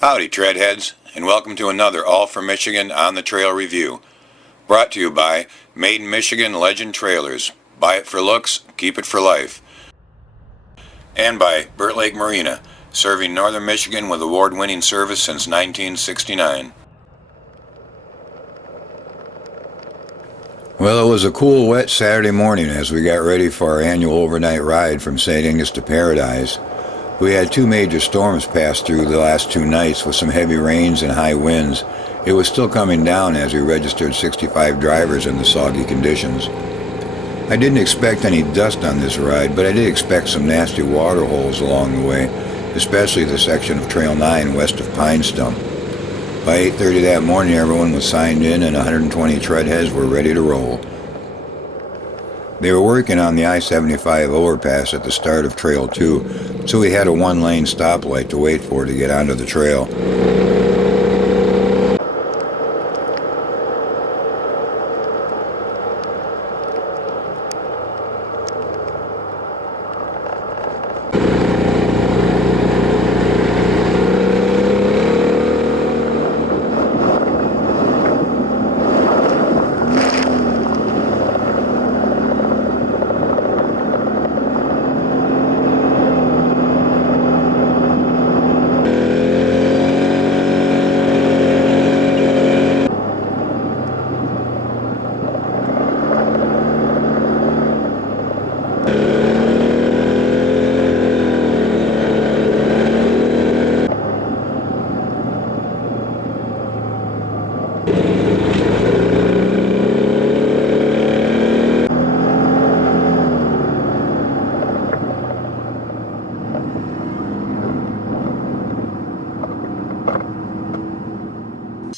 Howdy, Treadheads, and welcome to another All for Michigan on the Trail review. Brought to you by Made in Michigan Legend Trailers. Buy it for looks, keep it for life. And by Burt Lake Marina, serving northern Michigan with award-winning service since 1969. Well, it was a cool, wet Saturday morning as we got ready for our annual overnight ride from St. Ignace to Paradise. We had two major storms pass through the last 2 nights with some heavy rains and high winds. It was still coming down as we registered 65 drivers in the soggy conditions. I didn't expect any dust on this ride, but I did expect some nasty water holes along the way, especially the section of Trail 9 west of Pine Stump. By 8:30 that morning, everyone was signed in and 120 treadheads were ready to roll. They were working on the I-75 overpass at the start of Trail 2, so we had a 1-lane stoplight to wait for to get onto the trail.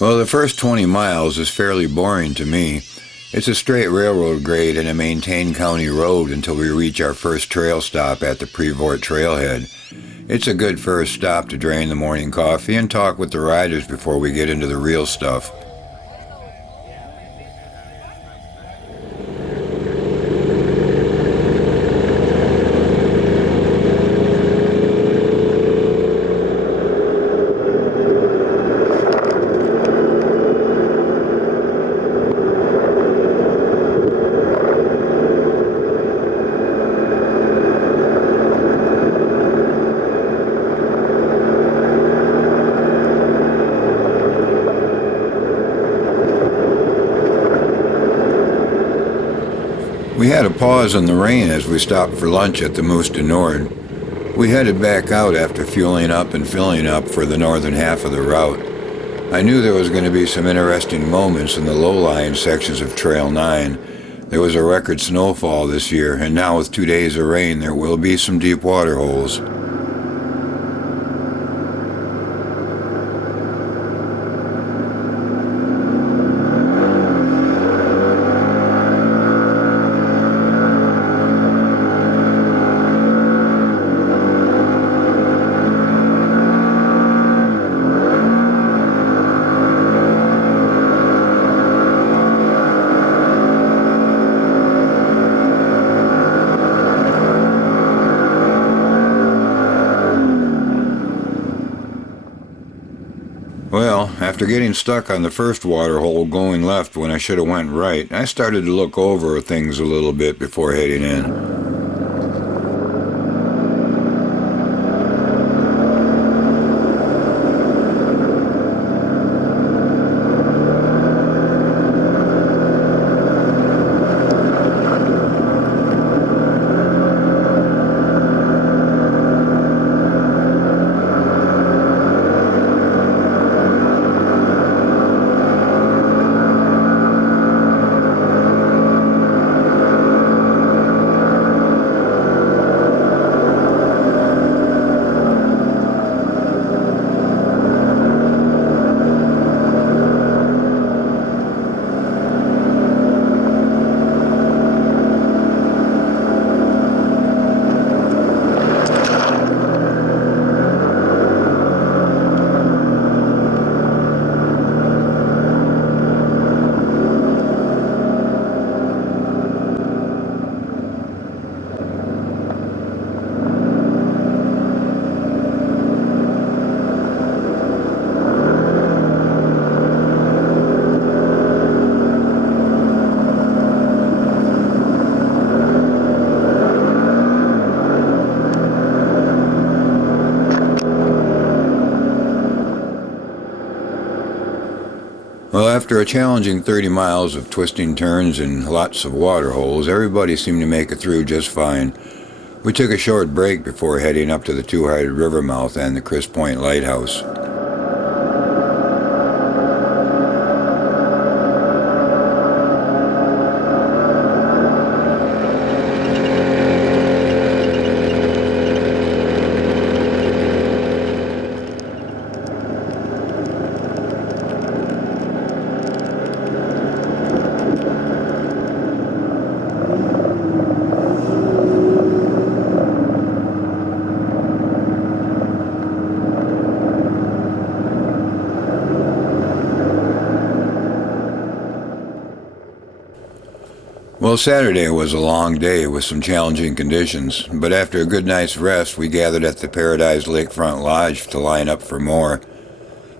Well, the first 20 miles is fairly boring to me. It's a straight railroad grade and a maintained county road until we reach our first trail stop at the Prevort Trailhead. It's a good first stop to drain the morning coffee and talk with the riders before we get into the real stuff. We had a pause in the rain as we stopped for lunch at the Moose du Nord. We headed back out after fueling up and filling up for the northern half of the route. I knew there was going to be some interesting moments in the low-lying sections of Trail 9. There was a record snowfall this year, and now with 2 days of rain there will be some deep water holes. Well, after getting stuck on the first water hole going left when I should have went right, I started to look over things a little bit before heading in. Well, after a challenging 30 miles of twisting turns and lots of water holes, everybody seemed to make it through just fine. We took a short break before heading up to the two-hearted river mouth and the Crisp Point Lighthouse. Well, Saturday was a long day with some challenging conditions, but after a good night's rest, we gathered at the Paradise Lakefront Lodge to line up for more.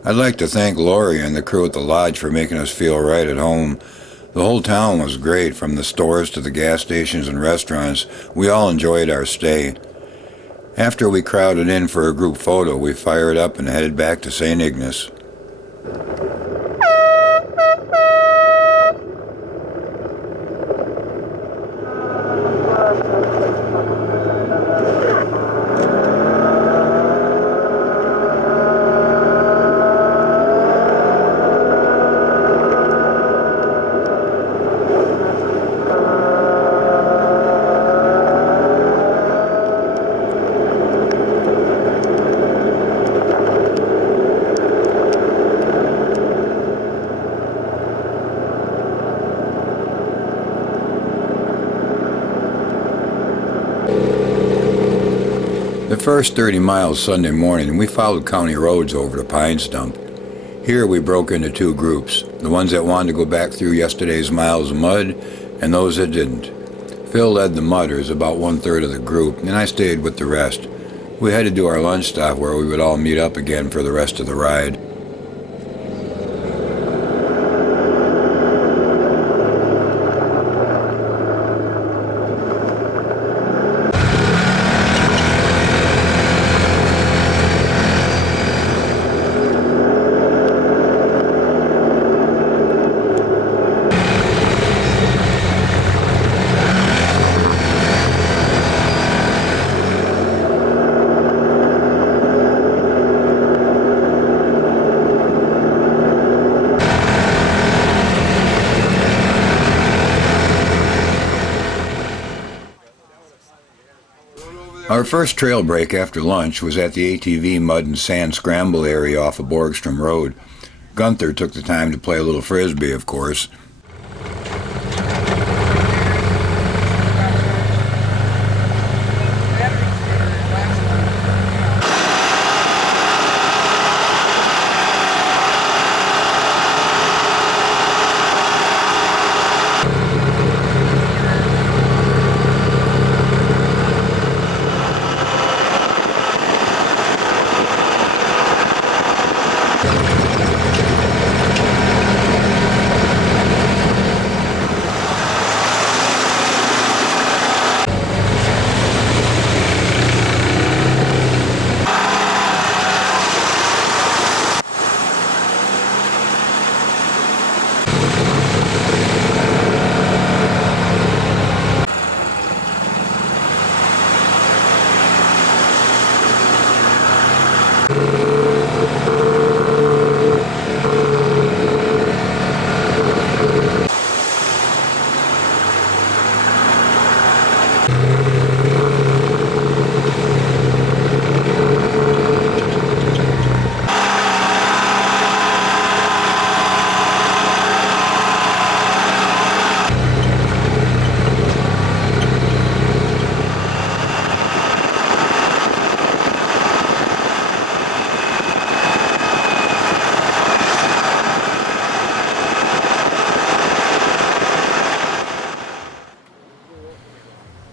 I'd like to thank Lori and the crew at the lodge for making us feel right at home. The whole town was great, from the stores to the gas stations and restaurants. We all enjoyed our stay. After we crowded in for a group photo, we fired up and headed back to St. Ignace. The first 30 miles Sunday morning, we followed county roads over to Pine Stump. Here we broke into two groups, the ones that wanted to go back through yesterday's miles of mud, and those that didn't. Phil led the mudders, about 1/3 of the group, and I stayed with the rest. We headed to our lunch stop where we would all meet up again for the rest of the ride. Our first trail break after lunch was at the ATV mud and sand scramble area off of Borgstrom Road. Gunther took the time to play a little frisbee, of course.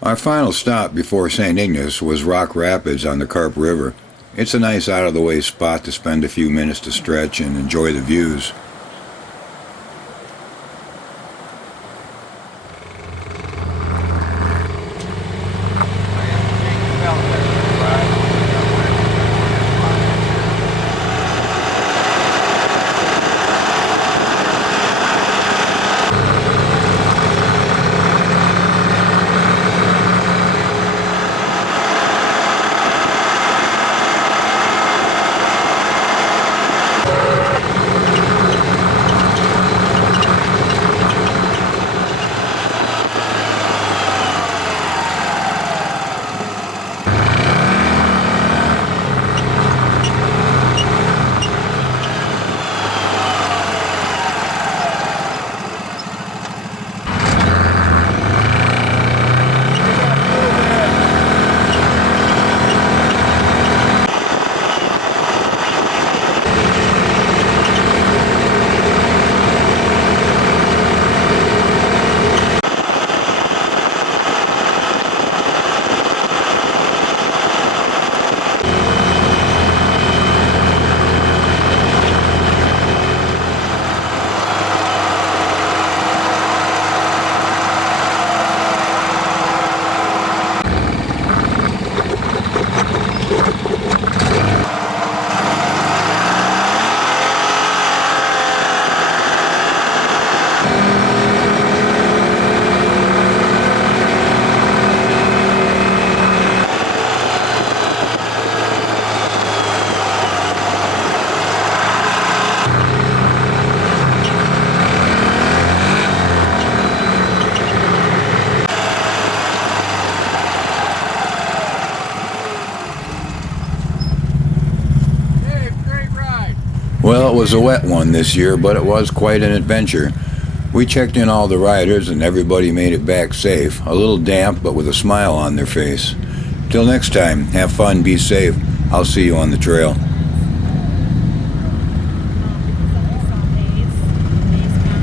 Our final stop before St. Ignace was Rock Rapids on the Carp River. It's a nice out-of-the-way spot to spend a few minutes to stretch and enjoy the views. Well, it was a wet one this year, but it was quite an adventure. We checked in all the riders and everybody made it back safe, a little damp but with a smile on their face. Till next time, have fun, be safe. I'll see you on the trail.